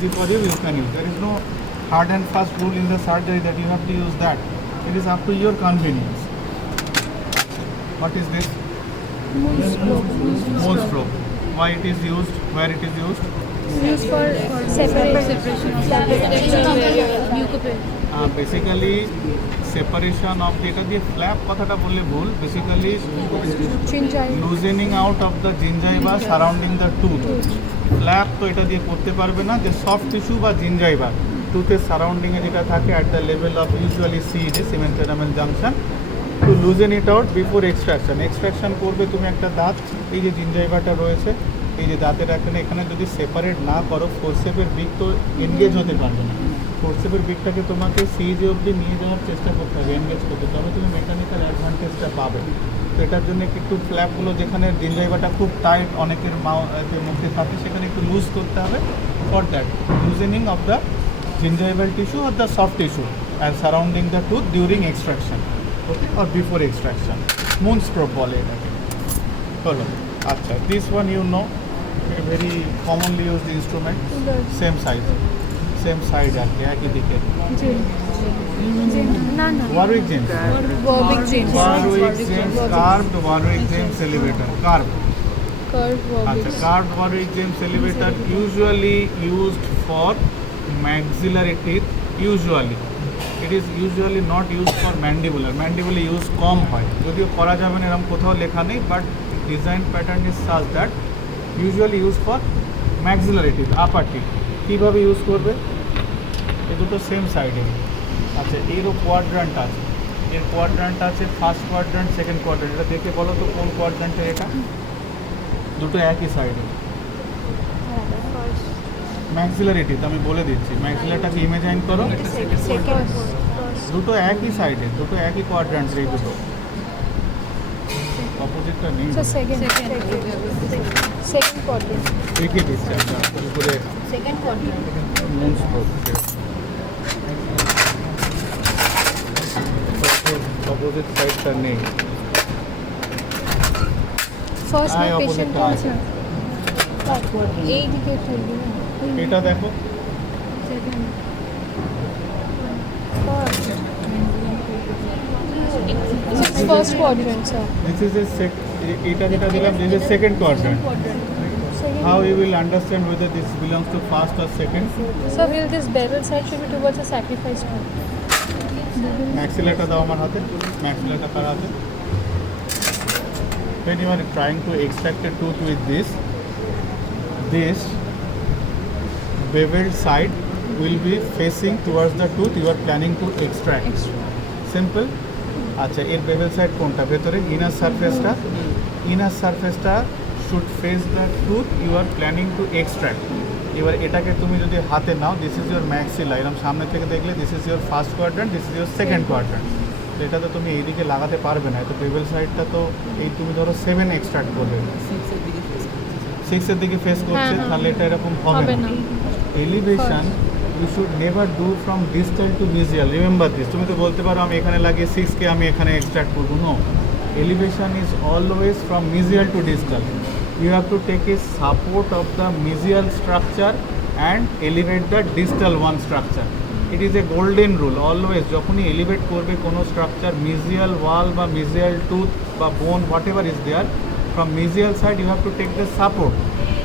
easy for you, you can use. There is no hard and fast rule in the surgery that you have to use that. It is up to your convenience. What is this? Mohs probe. Why it is used? Where it is used? Used for separation Basically separation of এটা দিয়ে flap কথাটা বললে ভুল. Basically loosening out of the gingiva surrounding the tooth. Flap তো এটা দিয়ে করতে পারবে না, যে সফট টিস্যু বা জিঞ্জাইভা টুথের সারাউন্ডিং এ যেটা থাকে at the level of usually CED cement-enamel junction to loosen it out before extraction. Extraction করবে তুমি একটা দাঁত, এই যে জিঞ্জাইভাটা রয়েছে, এই যে দাঁতের এখানে যদি সেপারেট না করো ফোরসেপের বিক তো এনগেজ হতে পারবে না। ফোরসেপের বিকটাকে তোমাকে সিজি অবধি নিয়ে যাওয়ার চেষ্টা করতে হবে, এনগেজ করতে, তবে তুমি মেকানিক্যাল অ্যাডভান্টেজটা পাবে। তো এটার জন্য একটু ফ্ল্যাপগুলো যেখানে জিঞ্জাইভাটা খুব টাইট অনেকের মুখে থাকে সেখানে একটু লুজ করতে হবে। For that loosening of the gingival tissue or the soft tissue and surrounding the tooth during extraction, okay, or before extraction. Mohs probe bole etage. Chalo, acha, this one you know, a very commonly used instrument, same side আর কি একই দিকে। Warwick James carved Warwick James elevator, carved Warwick James elevator usually used for maxillary teeth. Usually it is usually not used for mandibular use কম হয়, যদিও করা যাবে না এরকম কোথাও লেখা নেই, but design pattern is such that usually use for maxillary teeth, upper teeth. কীভাবে ইউজ করবে? এই দুটো সেম সাইডে। আচ্ছা, এরও কোয়াড্রান্ট আছে, এর কোয়াড্রান্ট আছে, ফার্স্ট কোয়াড্রান্ট, সেকেন্ড কোয়াড্রান্ট। এটা দেখে বলো তো কোন কোয়াড্রান্টের এটা? দুটো একই সাইডে। ম্যাক্সিলারি টিথ আমি বলে দিচ্ছি, ম্যাক্সিলারটাকে ইমেজাইন করো, দুটো একই সাইডে, দুটো একই কোয়াড্রান্টের, এই দুটো অপোজিটটা নেই। দেখিয়ে দিচ্ছি আমরা উপরে Mohs probe, অপোজিট সাইডটা নেই, অপোজিটটা আছে। এটা দেখো, first quadrant, sir. This is এটা যেটা দিলাম, this is second quadrant. How you will understand whether this belongs to first or second? So will this bevel side should be towards a sacrifice tooth? ম্যাক্সিলারটা দাও আমার হাতে, ম্যাক্সিলারটা কার হাতে? When you are trying to extract a tooth with this beveled side will be facing towards the tooth you are planning to extract. Simple. আচ্ছা, এর bevel side কোনটা? ভেতরে inner সারফেসটা should face the tooth you are planning to extract. এবার এটাকে তুমি যদি হাতে নাও, দিস ইজ ইউর ম্যাক্সিলা, এরকম সামনে থেকে দেখলে this is your first quadrant, this is your second quadrant. তো এটা তো তুমি এইদিকে লাগাতে পারবে না, তো বেভেল সাইডটা তো এই তুমি ধরো 7 এক্সট্রাক্ট করবে, 6-এর দিকে ফেস করছে, তাহলে এটা এরকম হবে না। Elevation you should never do from distal to mesial. Remember this. তুমি তো বলতে পারো আমি এখানে লাগিয়ে 6কে আমি এখানে এক্সট্রাক্ট করবো। No, elevation is always from mesial to distal. You have to take a support of the mesial structure and elevate the distal one structure. It is a golden rule. Always যখনই elevate করবে কোনো structure, mesial wall বা mesial tooth বা bone whatever is there, from mesial side you have to take the support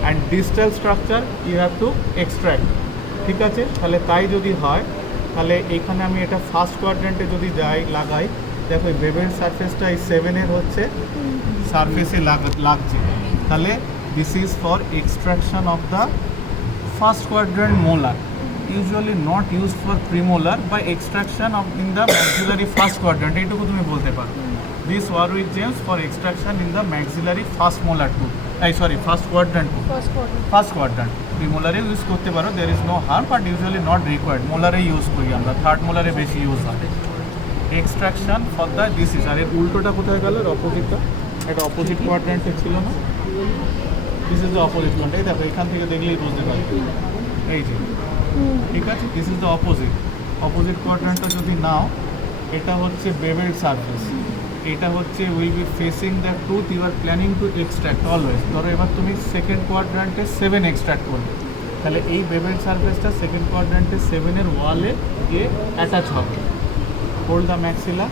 and distal structure you have to extract. ঠিক আছে, তাহলে তাই যদি হয়, তাহলে এখানে আমি এটা ফার্স্ট কোয়াড্রান্টে যদি লাগাই, দেখো এই বেভেল সারফেসটা এই 7-এর হচ্ছে সারফেসে লাগছে, তাহলে this is for extraction of the first quadrant molar, usually not use for premolar বা extraction of in the maxillary first quadrant, এইটুকু তুমি বলতে পারো। This Warwick James for extraction in the maxillary first molar tooth, first quadrant tooth, first quadrant. প্রিমোলারে use করতে পারো, there is no harm, but usually not required. মোলারে use করি আমরা, থার্ড মোলারে বেশি ইউজ হয়। Extraction for the disease. আর এর উল্টোটা কোথায় গেল? অপোজিটটা, এটা অপোজিট কোয়াড্রান্টে ছিল না, this is the opposite quadrant. এই দেখো এখান থেকে দেখলেই বুঝতে পারবে, এই যে, ঠিক আছে, দিস ইজ দ্য অপোজিট কোয়াড্রান্টটা যদি নাও, এটা হচ্ছে বেভেলড সারফেস, এটা হচ্ছে will be facing the tooth you are planning to extract always. ধরো এবার তুমি সেকেন্ড কোয়াড্রান্টে 7 এক্সট্র্যাক্ট করবে, তাহলে এই বেভেল সারফেসটা সেকেন্ড কোয়াড্র্যান্টে 7-এর ওয়ালে গিয়ে অ্যাটাচ হবে। Hold the maxilla,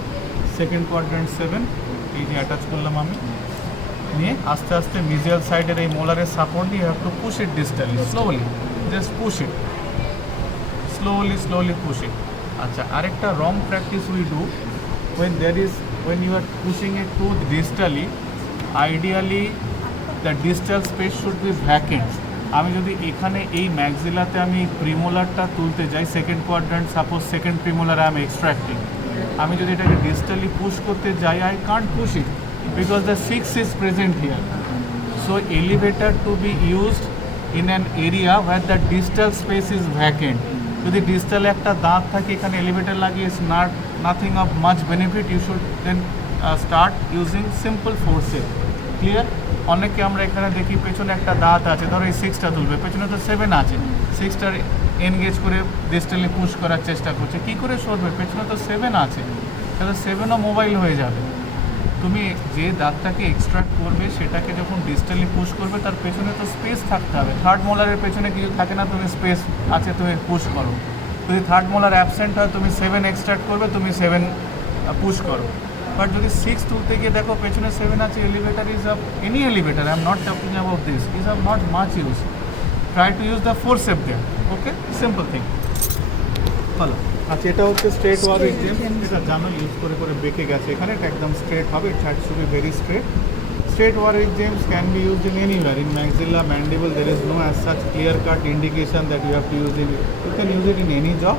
second quadrant 7, এই যে অ্যাটাচ করলাম আমি, নিয়ে আস্তে আস্তে মিজিয়াল সাইডের এই মোলারের সাপোর্ট নিয়ে you have to push it distally, slowly, just push it, slowly push it. আচ্ছা, আরেকটা wrong practice we do when you are pushing a tooth distally, ideally the distal space should be vacant. আমি যদি এখানে এই ম্যাক্সিলাতে আমি প্রিমোলারটা তুলতে যাই, second quadrant, suppose second premolar I am extracting, আমি যদি এটাকে ডিস্টালি পুশ করতে যাই, I can't push it because the 6 is present here. So elevator to be used in an area where the distal space is vacant. যদি ডিস্টালে একটা দাঁত থাকে, এখানে এলিভেটর লাগিয়ে is nothing of much benefit, you should then start using simple forces. Clear? অনেকে আমরা এখানে দেখি পেছনে একটা দাঁত আছে, ধরো এই 6টা তুলবে, পেছনে তো 7 আছে, 6টার এনগেজ করে ডিস্টালি পুশ করার চেষ্টা করছে, কী করে সরবে? পেছনে তো 7 আছে, তাহলে 7ও মোবাইল হয়ে যাবে। তুমি যে দাঁতটাকে এক্সট্রাক্ট করবে সেটাকে যখন ডিস্টালি পুশ করবে, তার পেছনে তো স্পেস থাকতে হবে। থার্ড মোলারের পেছনে কিছু থাকে না, তুমি স্পেস আছে, তুমি পুশ করো। যদি থার্ড মোলার অ্যাবসেন্ট হয়, তুমি 7 এক্সট্রাক্ট করবে, তুমি 7 পুশ করো। বাট যদি 6 তুলতে গিয়ে দেখো পেছনে 7 আছে, elevator is of any elevator, I am not talking about this, is of not much use. Try to use the forcep there. Okay, simple thing. ভালো। আচ্ছা, এটা হচ্ছে স্ট্রেট ওয়ারিক জেম, এটা জানো ইউজ করে করে বেঁকে গেছে, এখানে এটা একদম স্ট্রেট হবে, it has to be very straight. Straight warwick gems can be used in anywhere, in maxilla, mandible. There is no as such clear-cut indication that you have to use it. You can use it in any jaw,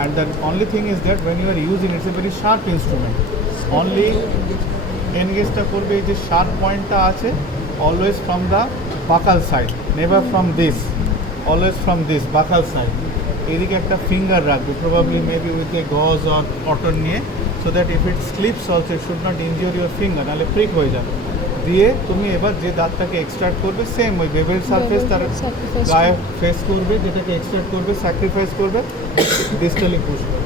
and the only thing is that when you are using, it's a very sharp instrument. Only engage টা করবে এই যে sharp point টা আছে, always from the buccal side, never from this, always from this buccal side. এদিকে একটা finger রাখবে, probably maybe with a gauze or cotton নিয়ে, so that if it slips also it should not injure your finger, নাহলে prick হয়ে যাবে। দিয়ে তুমি এবার যে দাঁতটাকে এক্সট্রাক্ট করবে, সেম ওই বেভেল সারফেস তার গায়ে ফেস করবে, যেটাকে এক্সট্রাক্ট করবে, স্যাক্রিফাইস করবে, ডিস্টালি পুশ করবে।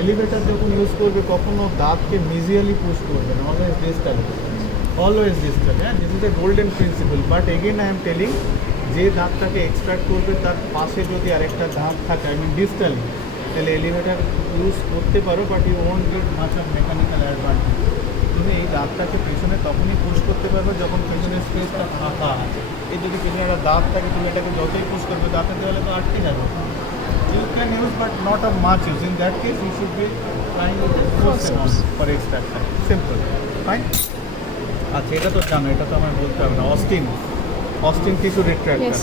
এলিভেটার যখন ইউজ করবে, কখনো দাঁতকে মিজিয়ালি পুশ করবে না, অলওয়েজ ডিস্টালি, অলওয়েজ ডিস্টালি। হ্যাঁ, this is A golden principal. But again I am telling, যে দাঁতটাকে এক্সট্রাক্ট করবে তার পাশে যদি আরেকটা দাঁত থাকে, আই মিন ডিস্টালি, তাহলে এলিভেটার ইউজ করতে পারো, but you won't get much of mechanical advantage. তুমি এই দাঁতটাকে পেছনে তখনই পুশ করতে পারবে যখন পেছনের স্পেসটা ফাঁকা আছে। এই যদি পেছনে একটা দাঁত থাকে, তুমি এটাকে যতই পুশ করবে, দাঁতের দেওয়ালে তো আটকে যাবে। You can use, but not of much use. In that case you should be trying to force for extraction. Simple, fine. আচ্ছা, এটা তো জানো, এটা তো আমার বলতে হবে না। অস্টিন টিস্যু রিট্রাক্টর,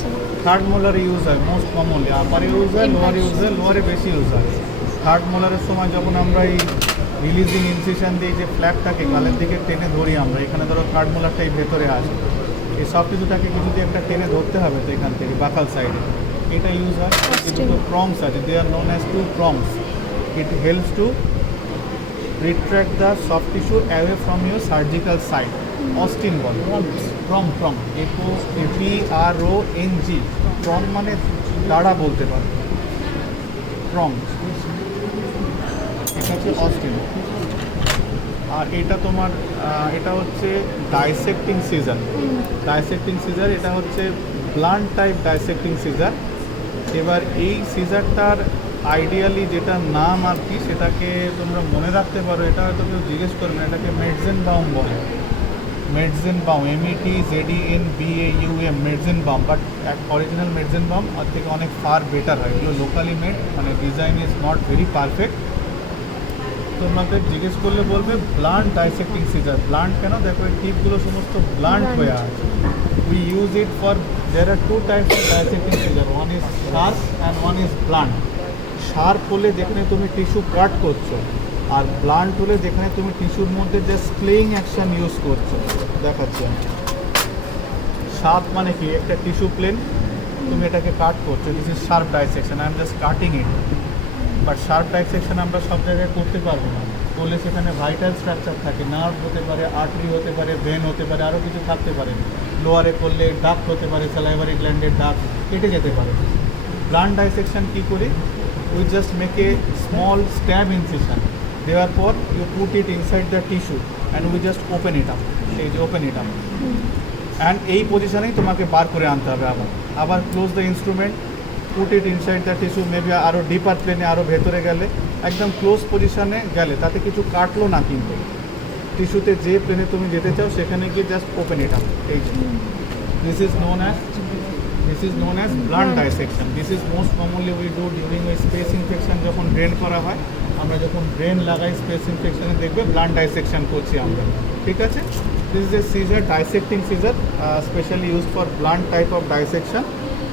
থার্ড মোলারে ইউজ হয় মোস্ট কমনলি। আপারে ইউজ হয়, লোয়ারে ইউজ হয়, লোয়ারে বেশি ইউজ হয়। থার্ড মোলারের সময় যখন আমরা এই রিলিজিং ইনসিশন দিয়ে যে ফ্ল্যাপটাকে গালের দিকে টেনে ধরি আমরা, এখানে ধরো থার্ড মোলারটাই ভেতরে আসে, এই সব কিছুটাকে কিছু দিয়ে একটা টেনে ধরতে হবে, তো এখান থেকে বাকাল সাইডে এটা ইউজ হয়। এই দুটো প্রংস আছে, দে are known as 2 prongs. It helps to retract the soft tissue away from your surgical side. Austin ball, prong, PRONG, prong মানে দাঁড়া বলতে পারো, প্রং। এটা হচ্ছে অস্টিন। আর এটা তোমার এটা হচ্ছে ডাইসেক্টিং সিজার। এটা হচ্ছে ব্লান্ট টাইপ ডাইসেক্টিং সিজার। এবার এই সিজারটার আইডিয়ালি যেটা নাম আর কি, সেটাকে তোমরা মনে রাখতে পারো, এটা হয়তো কেউ জিজ্ঞেস করবে না, এটাকে মেডজেনবাউম বলে। মেডজেনবাউম, MEDZENBAUM, মেডজেনবাউম। বাট অরিজিনাল মেডজেনবাউম আর থেকে অনেক ফার বেটার হয়। এগুলো লোকালি মেড, মানে design is not very perfect. তোমাদের জিজ্ঞেস করলে বলবে ব্লান্ট ডাইসেক্টিং সিজার। ব্লান্ট কেন? দেখো এই টিপগুলো সমস্ত ব্লান্ট হয়ে আছে। We use it for, there are 2 types of dissecting scissor, one is sharp and one is blunt. Sharp হলে যেখানে তুমি টিস্যু কাট করছো, আর ব্লান্ট হলে যেখানে তুমি টিস্যুর মধ্যে জাস্ট প্লেইং অ্যাকশন ইউজ করছো। দেখাচ্ছি আমি। শার্প মানে কি, একটা টিস্যু প্লেন, তুমি এটাকে কাট করছো, this is sharp dissection, I am just cutting it. But sharp dissection আমরা সব জায়গায় করতে পারবো না, করলে সেখানে ভাইটাল স্ট্রাকচার থাকে, নার্ভ হতে পারে, আর্টারি হতে পারে, ভেন হতে পারে, আরও কিছু থাকতে পারে। লোয়ারে করলে ডাক্ট হতে পারে, স্যালাইভারি গ্ল্যান্ডের ডাক্ট কেটে যেতে পারে। ব্লান্ট ডাইসেকশন কী করি? We just make a small stab incision, দেওয়ার পর you put it inside the tissue and we just open it up. এই যে ওপেন ইট আপ, অ্যান্ড এই পজিশনেই তোমাকে বার করে আনতে হবে। আবার close the instrument, put it inside the tissue, maybe আরও ডিপার প্লেনে, আরও ভেতরে গেলে, একদম ক্লোজ পজিশনে গেলে তাতে কিছু কাটলো না, কিন্তু টিস্যুতে যে প্লেনে তুমি যেতে চাও সেখানে গিয়ে জাস্ট ওপেন এটা, এই যে this is known as blunt dissection. This is most commonly we do during ওই স্পেস ইনফেকশন, যখন ড্রেন করা হয়, আমরা যখন ড্রেন লাগাই স্পেস ইনফেকশনে দেখবে ব্লান্ট ডাইসেকশন করছি আমরা, ঠিক আছে। This is a scissor, dissecting scissor, specially use for blunt type of dissection.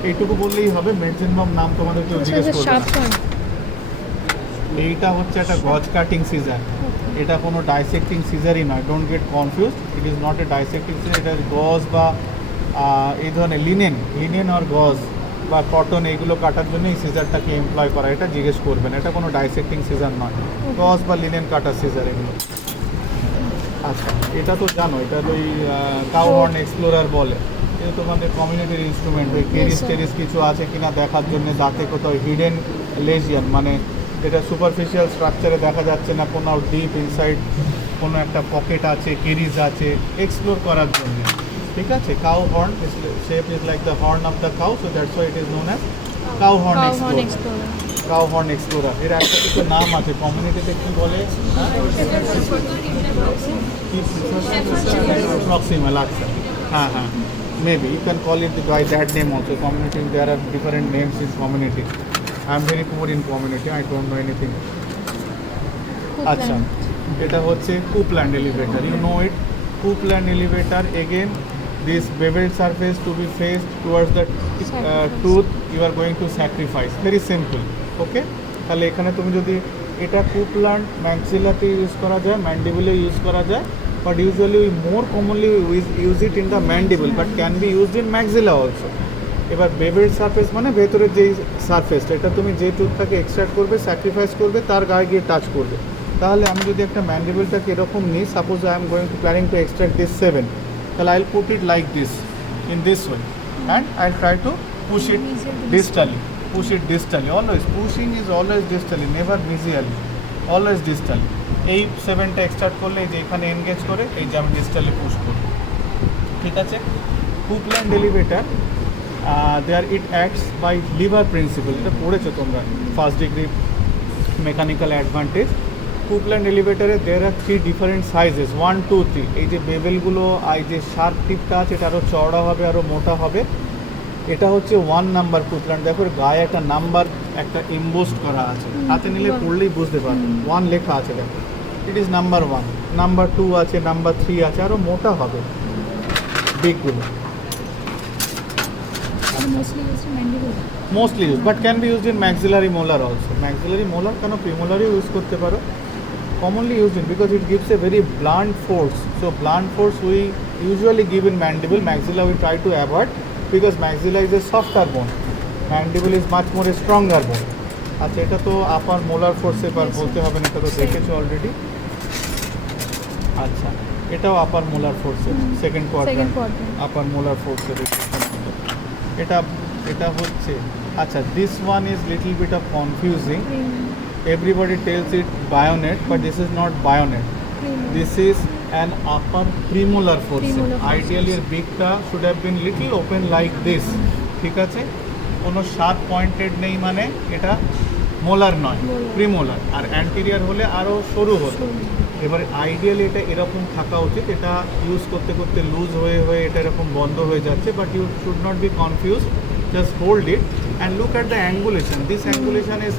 এইটুকু বললেই হবে, ম্যাক্সিমাম নাম তোমাদের কেউ জিজ্ঞেস করবে শার্প না। ওয়ান। এইটা হচ্ছে একটা গজ কাটিং সিজার, এটা কোনো ডাইসেক্টিং সিজারই নয়, don't get confused, it is not a dissecting scissor. এটা গজ বা এই ধরনের লিনেন আর গজ বা কটন এইগুলো কাটার জন্য এই সিজারটাকে এমপ্লয় করা, এটা জিজ্ঞেস করবেন, এটা কোনো ডাইসেক্টিং সিজার নয়, গজ বা লিনেন কাটার সিজার এগুলো। আচ্ছা, এটা তো জানো, এটা তো ওই কাউ হর্ন এক্সপ্লোরার বলে, এটা তোমাদের কমিউনিটির ইনস্ট্রুমেন্ট, ওই কেরিস টেরিস কিছু আছে কিনা দেখার জন্য, দাঁতে কোথাও হিডেন লেজিয়ান, মানে যেটা সুপারফিশিয়াল স্ট্রাকচারে দেখা যাচ্ছে না, কোনো ডিপ ইনসাইড কোনো একটা পকেট আছে, কেরিজ আছে, এক্সপ্লোর করার জন্য, ঠিক আছে। Cow horn shape is like the horn of the cow, so that's why it is known as cow horn explorer. Cow horn explorer, এর একটা কিছু নাম আছে কমিউনিটিতে, কি বলে, প্রক্সিমাল, আচ্ছা, হ্যাঁ হ্যাঁ, maybe you can call it by that name also. Community, there are different names in community. I am very poor in community, I don't know anything. আচ্ছা, এটা হচ্ছে Coupland elevator, you know it. Coupland elevator, again this beveled surface to be faced towards the tooth you are going to sacrifice, very simple, okay। তাহলে এখানে তুমি যদি এটা কুপল্যান্ড ম্যাক্সিলাতে use করা যায়, ম্যান্ডিবলে ইউজ করা যায়, but usually we more commonly we use it in the mandible, but can be used in maxilla also. এবার বেভেলড সারফেস মানে ভেতরের যেই সারফেসটা, এটা তুমি যে টুথটাকে এক্সট্রাক্ট করবে, স্যাক্রিফাইস করবে, তার গায়ে গিয়ে টাচ করবে। তাহলে আমি যদি একটা ম্যান্ডিবলটাকে এরকম নিই, suppose I am going to planning to extract this 7, তাহলে I will put it like this, in this way, and I will try to push it distally, always pushing is always distally, never mesially, always distally. এই 7টা extract করলে এই যে এখানে engage করে এই যে আমি ডিস্টালি পুশ করব, ঠিক আছে। Coupland elevator, there it acts by lever principle, এটা পড়েছো তোমরা first degree mechanical advantage. Coupland এলিভেটরে দেয়ার আর 3 ডিফারেন্ট সাইজেস, 1, 2, 3। এই যে বেভেলগুলো, এই যে শার্প টিপটা আছে, এটা আরও চওড়া হবে, আরও মোটা হবে। এটা হচ্ছে 1 নাম্বার কুপল্যান্ড, দেখো গায়ে একটা নাম্বার একটা ইমবোস্ট করা আছে, হাতে নিলে পড়লেই বুঝতে পারবে, 1 লেখা আছে, দেখো ইট ইজ নাম্বার 1, নাম্বার 2 আছে, নাম্বার 3 আছে, আরও মোটা হবে বিগগুলো। Mostly use, but can be used in maxillary molar also. Maxillary molar কেন, প্রিমোলারিও ইউজ করতে পারো। Commonly used in because it gives a very blunt force. So blunt force we usually give in mandible. Maxilla we try to avoid because maxilla is a softer bone. Mandible is much more a stronger bone. আচ্ছা, এটা তো আপার molar ফোর্সে এবার বলতে হবে না, এটা তো দেখেছো অলরেডি। আচ্ছা, এটাও upper molar forceps, second quadrant upper molar forceps. এটা হচ্ছে, আচ্ছা, this one is little bit of confusing. Everybody tells it bayonet, but this is not bayonet. This is an upper premolar forceps. Ideally, your beakটা should have been little open like this. ঠিক আছে, কোনো sharp pointed নেই, মানে এটা molar নয়, premolar. আর anterior হলে আরও সরু হতো। এবারে আইডিয়ালি এটা এরকম থাকা উচিত, এটা ইউজ করতে করতে লুজ হয়ে হয়ে এটা এরকম বন্ধ হয়ে যাচ্ছে, but you should not be confuse, just hold it and look at the angulation. This angulation is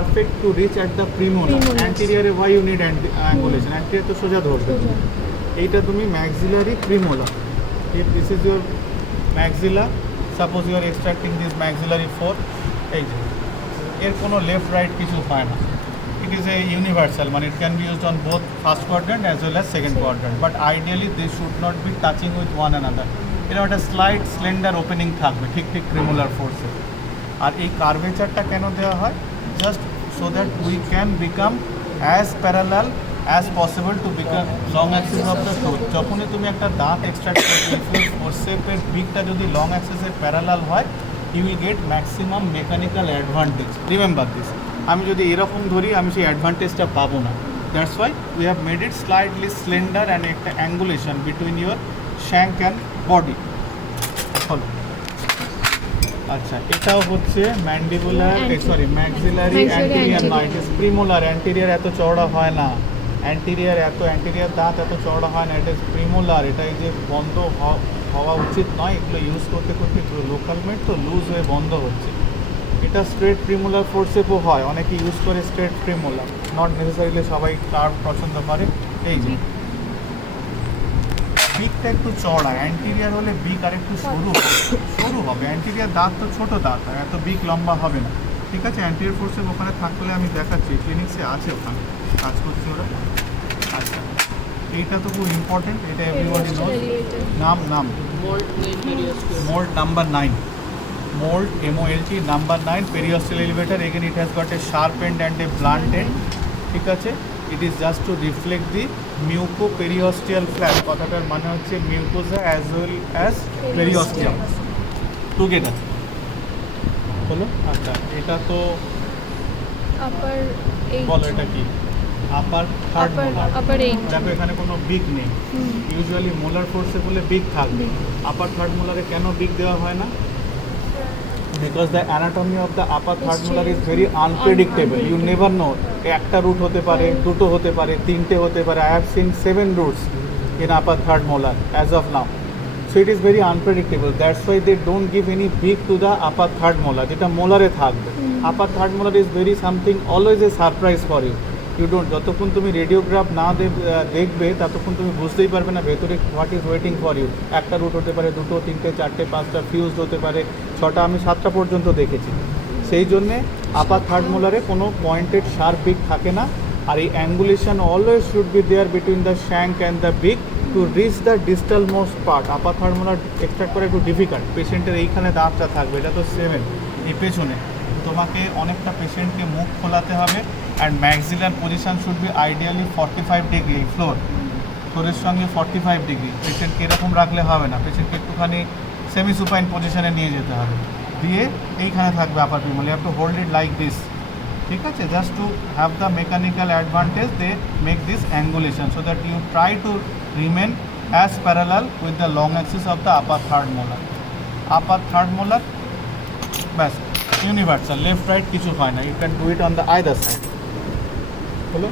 perfect to reach at the premolar. Anterior why you need angulation? Anterior তো সোজা ধরবে, এইটা তুমি maxillary premolar. If this is your maxilla, suppose you are extracting this maxillary 4, এই যে এর কোনো left right কিছু হয় না, it is a universal, মানে it can be used on both first quadrant as well as second quadrant, but ideally they should not be touching with one another. এরকম একটা স্লাইড স্লেন্ডার ওপেনিং থাকবে ঠিক premolar ফোর্সে। আর এই কার্ভেচারটা কেন দেওয়া হয়? Just so that we can become as parallel as possible to become long axis of the tooth. যখনই তুমি একটা দাঁত এক্সট্রাক্ট করবে, ফোর্সেপের বিকটা যদি লং অ্যাক্সিসের প্যারালাল হয়, you will get maximum mechanical advantage. Remember this, আমি যদি এরকম ধরি আমি সেই অ্যাডভান্টেজটা পাবো না। That's why we have made it slightly slender and একটা angulation between your shank and body. হলো আচ্ছা, এটাও হচ্ছে mandibular sorry maxillary Maxillary anterior anterior. নয়, ইট ইজ প্রিমোলার। অ্যান্টেরিয়ার এত চওড়া হয় না, অ্যান্টেরিয়ার দাঁত এত চওড়া হয় না, এটা ইজ প্রিমোলার। এটা এই যে বন্ধ হওয়া উচিত নয়, এগুলো ইউজ করতে করতে লোকাল মেড তো লুজ হয়ে বন্ধ হচ্ছে। এটা স্ট্রেট প্রিমোলার ফোর্সেপও হয়, অনেকে ইউজ করে স্ট্রেট প্রিমোলার, নট নেসেসারিলি সবাই কার্ভ পছন্দ করে। এই যে বিকটা একটু চওড়া, অ্যান্টেরিয়ার হলে বিক আর একটু সরু হবে। অ্যান্টেরিয়ার দাঁত তো ছোট দাঁত, আর এত বিক লম্বা হবে না। ঠিক আছে, অ্যান্টেরিয়ার ফোর্সেপ ওখানে থাকলে আমি দেখাচ্ছি, ক্লিনিক্সে আছে, ওখানে কাজ করছে ওরা। আচ্ছা, এইটা তো খুব ইম্পর্টেন্ট, এটা এভরিবডি নোজ। নাম mould number 9, mold MOLT number 9 periosteal elevator. Again it has got a sharp end and a blunt end. ঠিক আছে, it is just to reflect the mucoperiosteal flap. কথাটার মানে হচ্ছে mucosa as well as periosteum together. বলো। আচ্ছা, এটা তো upper 8 বলো এটা কি? আপার থার্ড মোলার। upper 8 দেখো এখানে কোনো বিগ নেই, ইউজুয়ালি মোলার ফোর্সে বলে বিগ থাকবে। আপার থার্ড মোলারে কেন বিগ দেওয়া হয় না? Because the anatomy of the upper third molar is very unpredictable, you never know. একটা রুট হতে পারে, দুটো হতে পারে, তিনটে হতে পারে। I have seen 7 roots in upper third molar as of now. So it is very unpredictable, that's why they don't give any beak to the upper third molar, যেটা মোলারে থাকবে। Upper third molar is very something always a surprise for you. You don't, যতক্ষণ তুমি radiograph না দেখবে ততক্ষণ তুমি বুঝতেই পারবে না ভেতরে what is waiting for you. একটা রুট হতে পারে, দুটো, তিনটে, চারটে, পাঁচটা, ফিউজড হতে পারে, 6টা, আমি 7টা পর্যন্ত দেখেছি। সেই জন্যে আপার থার্ড মোলারে কোনো পয়েন্টেড শার্প বিক থাকে না। আর এই angulation always should be there between the shank and the beak to reach the distal most part. Upper third molar extract করা একটু ডিফিকাল্ট। পেশেন্টের এইখানে দাঁতটা থাকবে, এটা তো 7, এই পেছনে তোমাকে অনেকটা পেশেন্টকে মুখ খোলাতে হবে। অ্যান্ড ম্যাক্সিলার position should be ideally 45 degree, ফ্লোরের সঙ্গে 45 ডিগ্রি। পেশেন্টকে এরকম রাখলে হবে না, পেশেন্টকে একটুখানি সেমি সুপাইন পজিশনে নিয়ে যেতে হবে, দিয়ে এইখানে থাকবে upper premolar. You have to hold it like this. ঠিক আছে, just to have the mechanical advantage they make this angulation so that you try to remain as parallel with the long axis of the upper third molar. Upper third molar ব্যাস universal, left right কিছু হয় না, you can do it on the either side. হলো।